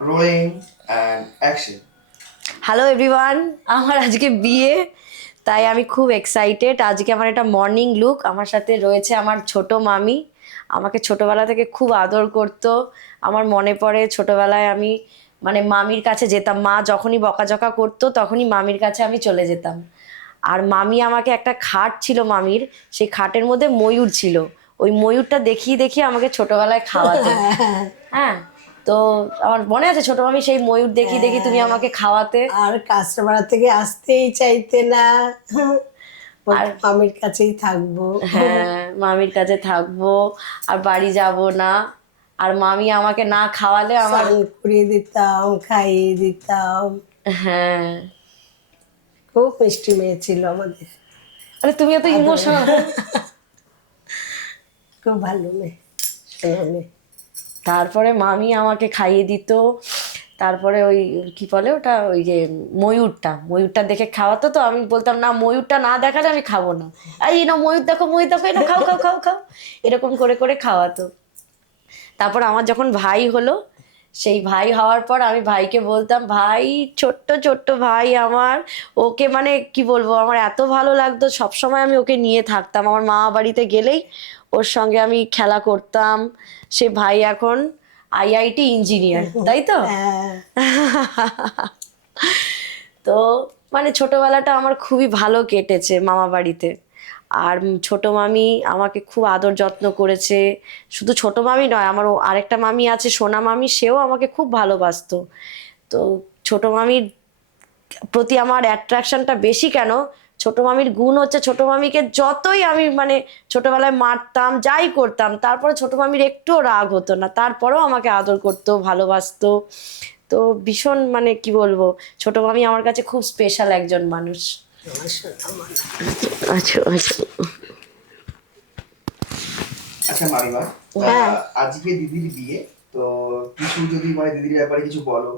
Rolling and action. Hello everyone, আমার আজকে বিয়ে, তাই আমি খুব এক্সাইটেড। আজকে আমার একটা মর্নিং লুক। আমার সাথে রয়েছে আমার ছোট মামি। আমাকে ছোটবেলা থেকে খুব আদর করতো। আমার মনে পড়ে ছোটবেলায় আমি মানে মামির কাছে যেতাম, মা যখনই বকাঝকা করতো তখনই মামির কাছে আমি চলে যেতাম। আর মামি আমাকে একটা খাট ছিল মামির, সেই খাটের মধ্যে ময়ূর ছিল। ওই ময়ূরটা দেখিয়ে দেখিয়ে আমাকে ছোটবেলায় খাওয়াতো। হ্যাঁ, তো আমার মনে আছে ছোট মামি সেই ময়ূর দেখি দেখি তুমি আমাকে খাওয়াতে। আর কাস্টমার থেকে আসতেই চাইতে না, আর মামির কাছেই থাকবো। হ্যাঁ, মামির কাছে থাকবো আর বাড়ি যাব না। আর মামি আমাকে না খাওয়ালে আমার স্নান করিয়ে দিতাম, খাইয়ে দিতাম। হ্যাঁ, খুব মিষ্টি মেয়ে ছিল আমাদের। আরে তুমি এত ইমোশনাল। খুব ভালো মেয়ে, সোনা মেয়ে। তারপরে মামি আমাকে খাইয়ে দিত। তারপরে ওই কি বলে ওটা, ওই যে ময়ূরটা দেখে খাওয়াতো। তো আমি বলতাম না, ময়ূরটা না দেখালে আমি খাবো না। এই না ময়ূর দেখো, ময়ূর দেখো, এই না খাও খাও খাও খাও, এরকম করে করে খাওয়াতো। তারপর আমার যখন ভাই হলো, সেই ভাই হওয়ার পর আমি ভাইকে বলতাম, ভাই ছোট্ট ছোট্ট ভাই আমার, ওকে মানে কি বলবো, আমার এত ভালো লাগতো। সবসময় আমি ওকে নিয়ে থাকতাম, আমার মা বাড়িতে গেলেই ওর সঙ্গে আমি খেলা করতাম। সে ভাই এখন আইআইটি ইঞ্জিনিয়ার, তাই তো? হ্যাঁ, তো মানে ছোটবেলাটা আমার খুবই ভালো কেটেছে মামা বাড়িতে। আর ছোট মামি আমাকে খুব আদর যত্ন করেছে। শুধু ছোট মামি নয়, আমার আরেকটা মামি আছে সোনা মামি, সেও আমাকে খুব ভালোবাসতো। তো ছোট মামির প্রতি আমার অ্যাট্রাকশনটা বেশি কেন, ছোট মামির গুণ হচ্ছে, ছোট মামিকে যতই আমি মানে ছোটবেলায় মারতাম যাই করতাম, তারপরে ছোট মামির একটুও রাগ হতো না, তারপরেও আমাকে আদর করতো, ভালোবাসতো। তো ভীষণ মানে কি বলবো, ছোট মামি আমার কাছে খুব স্পেশাল একজন মানুষ। আমার সোনা মা। আচ্ছা আচ্ছা। আচ্ছা মারিমা, হ্যাঁ, আজকে দিদির বিয়ে, তো কিছু যদি মানে দিদির ব্যাপারে কিছু বলো।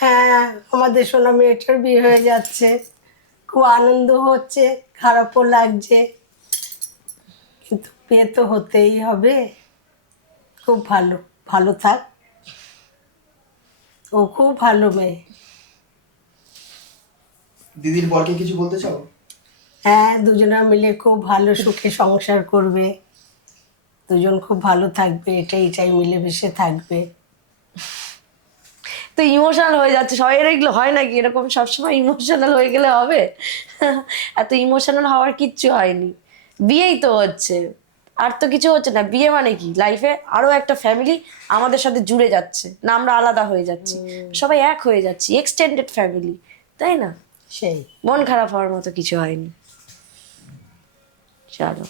হ্যাঁ, আমাদের সোনা মেয়েটার বিয়ে হয়ে যাচ্ছে, খুব আনন্দ হচ্ছে, খারাপও লাগছে, কিন্তু বিয়ে তো হতেই হবে। খুব ভালো, ভালো থাক। ও খুব ভালো মেয়ে। দিদির বরকে কিছু বলতে চাও? হ্যাঁ, দুজনা মিলে খুব ভালো সুখে সংসার করবে, দুজন খুব ভালো থাকবে, এটাই চাই, মিলেমিশে থাকবে। তো ইমোশনাল হয়ে যাচ্ছে সবাই, এগুলো হয় নাকি এরকম সবসময় ইমোশনাল হয়ে গেলে হবে? এত ইমোশনাল হওয়ার কিচ্ছু হয়নি, বিয়েই তো হচ্ছে, আর তো কিছু হচ্ছে না। বিয়ে মানে কি, লাইফে আরো একটা ফ্যামিলি আমাদের সাথে জুড়ে যাচ্ছে না, আমরা আলাদা হয়ে যাচ্ছি, সবাই এক হয়ে যাচ্ছি, এক্সটেন্ডেড ফ্যামিলি, তাই না? সেই মন খারাপ হওয়ার মতো কিছু হয়নি। চলো।